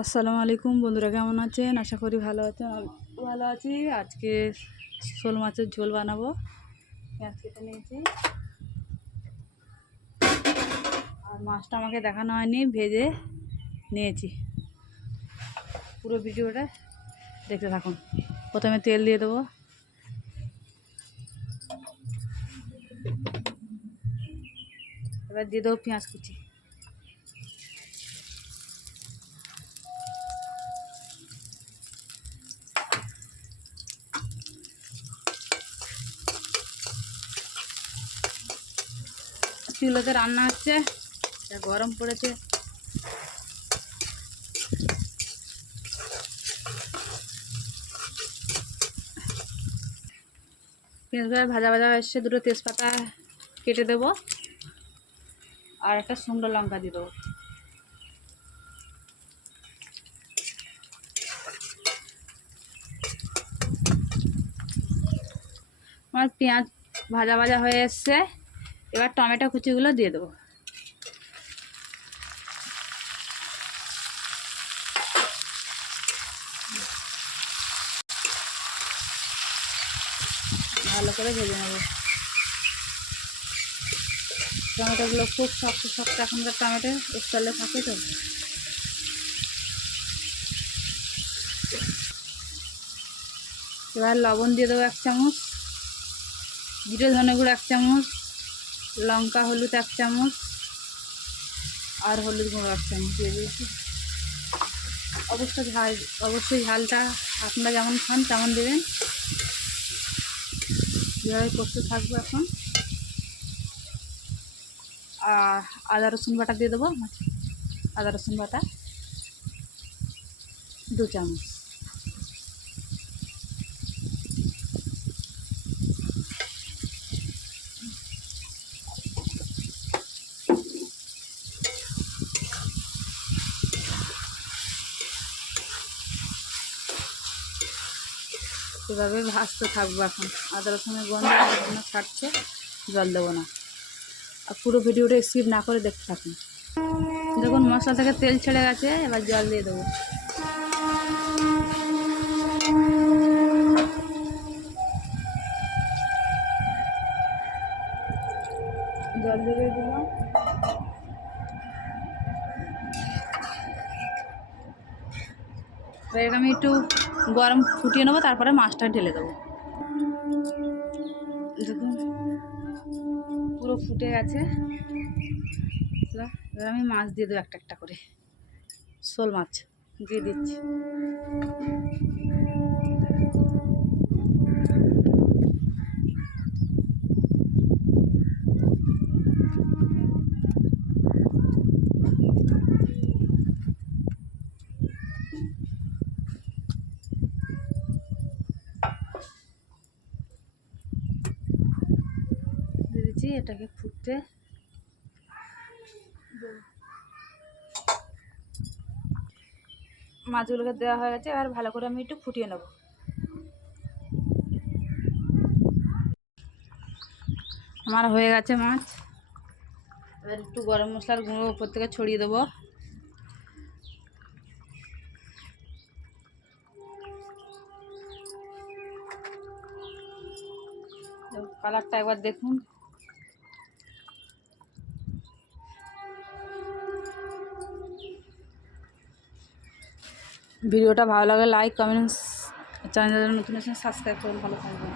আসসালামু আলাইকুম বন্ধুরা, কেমন আছেন? আশা করি ভালো আছেন। আমি ভালো আছি। আজকে শোল মাছের ঝোল বানাবো। পেঁয়াজ কেটে নিয়েছি, আর মাছটা আমাকে দেখানো হয়নি, ভেজে নিয়েছি। পুরো ভিডিওটা দেখতে থাকুন। প্রথমে তেল দিয়ে দেবো, এবার দিয়ে দেবো পেঁয়াজ কুচি। চুলোতে রান্না হচ্ছে, যা গরম পড়েছে। পেঁয়াজটা ভাজা ভাজা এসছে, দুটো তেজপাতা কেটে দেবো, আর একটা শুকনো লঙ্কা দিয়ে দেবো। আমার পেঁয়াজ ভাজা ভাজা হয়ে এসছে, এবার টমেটো কুচিগুলো দিয়ে দেবো। ভালো করে ভেজে নেব। টমেটোগুলো খুব শক্ত শক্ত, এখনকার টমেটো স্টলে থাকে তো। এবার লবণ দিয়ে দেবো 1 চামচ, জিরে ধনে গুঁড়ো 1 চামচ, লঙ্কা হলুদ 1 চামচ, আর হলুদ গুঁড়ো 1 চামচ দিয়ে দিয়েছি। অবশ্যই ঝালটা আপনারা যেমন খান তেমন দেবেন। যেভাবে করতে থাকবো এখন। আর আদা রসুন বাটা দিয়ে দেবো। আদা রসুন বাটা 2 চামচ। এভাবে ভাজতে থাকবো এখন। আদা রসুনের গন্ধ ছাড়ছে, জল দেবো না। আর পুরো ভিডিওটা স্কিপ না করে দেখতে থাকুন। দেখুন মশলা থেকে তেল ছেড়ে গেছে, এবার জল দিয়ে দেবো। জল দিয়ে দিলাম। এবার আমি একটু গরম ফুটিয়ে নেবো, তারপরে মাছটা ঢেলে দেবো। দেখুন পুরো ফুটে গেছে। এবার আমি মাছ দিয়ে দেবো একটা একটা করে। শোল মাছ দিয়ে দিচ্ছি। এটাকে ফুটতে মাছগুলোকে দেওয়া হয়ে গেছে। এবার ভালো করে আমি একটু ফুটিয়ে নেব। আমার হয়ে গেছে মাছ। এবার একটু গরম মশলার গুঁড়ো উপর থেকে ছড়িয়ে দেবো। কালারটা একবার দেখুন। ভিডিওটা ভালো লাগে লাইক কমেন্টস, চ্যানেলের নতুন সাবস্ক্রাইব করুন। ভালো থাকবেন।